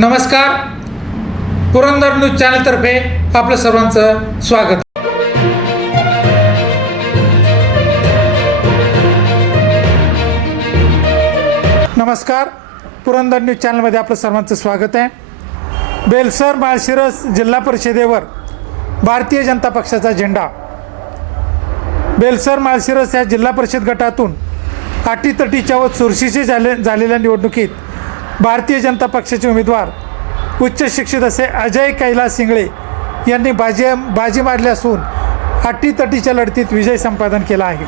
नमस्कार. पुरंदर न्यूज चॅनलतर्फे आपलं सर्वांचं स्वागत. नमस्कार. पुरंदर न्यूज चॅनलमध्ये आपलं सर्वांचं स्वागत आहे. बेलसर माळशिरस जिल्हा परिषदेवर भारतीय जनता पक्षाचा झेंडा. बेलसर माळशिरस या जिल्हा परिषद गटातून अटीतटीच्या व चुरशीची झालेल्या निवडणुकीत भारतीय जनता पक्षाचे उमेदवार उच्च शिक्षित असे अजय कैलास इंगळे यांनी बाजी मारली असून अटीतटीच्या लढतीत विजय संपादन केला आहे.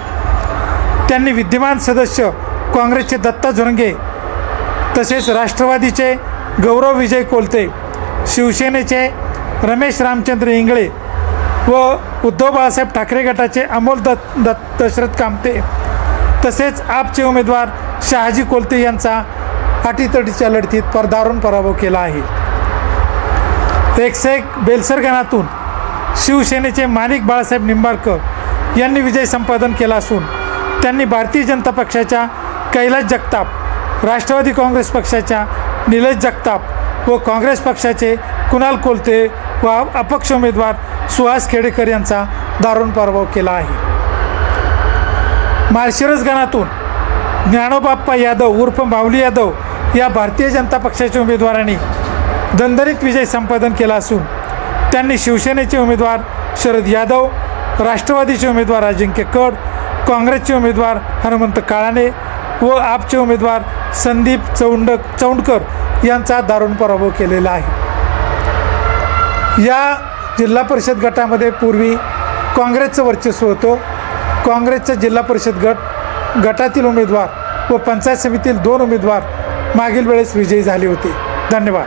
त्यांनी विद्यमान सदस्य काँग्रेसचे दत्ता झुरंगे, तसेच राष्ट्रवादीचे गौरव विजय कोलते, शिवसेनेचे रमेश रामचंद्र इंगळे व उद्धव बाळासाहेब ठाकरे गटाचे अमोल दशरथ कामते, तसेच आपचे उमेदवार शहाजी कोलते यांचा अटीतटीच्या लढतीत दारुण पराभव केला आहे. 101 बेलसर गणातून शिवसेनेचे माणिक बाळासाहेब निंबाळकर यांनी विजय संपादन केला असून त्यांनी भारतीय जनता पक्षाच्या कैलास जगताप, राष्ट्रवादी काँग्रेस पक्षाच्या निलेश जगताप व काँग्रेस पक्षाचे कुणाल कोलते व अपक्ष उमेदवार सुहास खेडेकर यांचा दारुण पराभव केला आहे. माळशिरस गणातून ज्ञानोबाप्पा यादव उर्फ माऊली यादव या भारतीय जनता पक्षाच्या उमेदवारांनी दणदणीत विजय संपादन केला असून त्यांनी शिवसेनेचे उमेदवार शरद यादव, राष्ट्रवादीचे उमेदवार अजिंक्य कड, काँग्रेसचे उमेदवार हनुमंत काळाने व आपचे उमेदवार संदीप चौंडकर यांचा दारुण पराभव केलेला आहे. या जिल्हा परिषद गटामध्ये पूर्वी काँग्रेसचं वर्चस्व होतं. काँग्रेसचा जिल्हा परिषद गटातील उमेदवार व पंचायत समितीतील 2 उमेदवार मागील वेळेस विजयी झाले होते. धन्यवाद.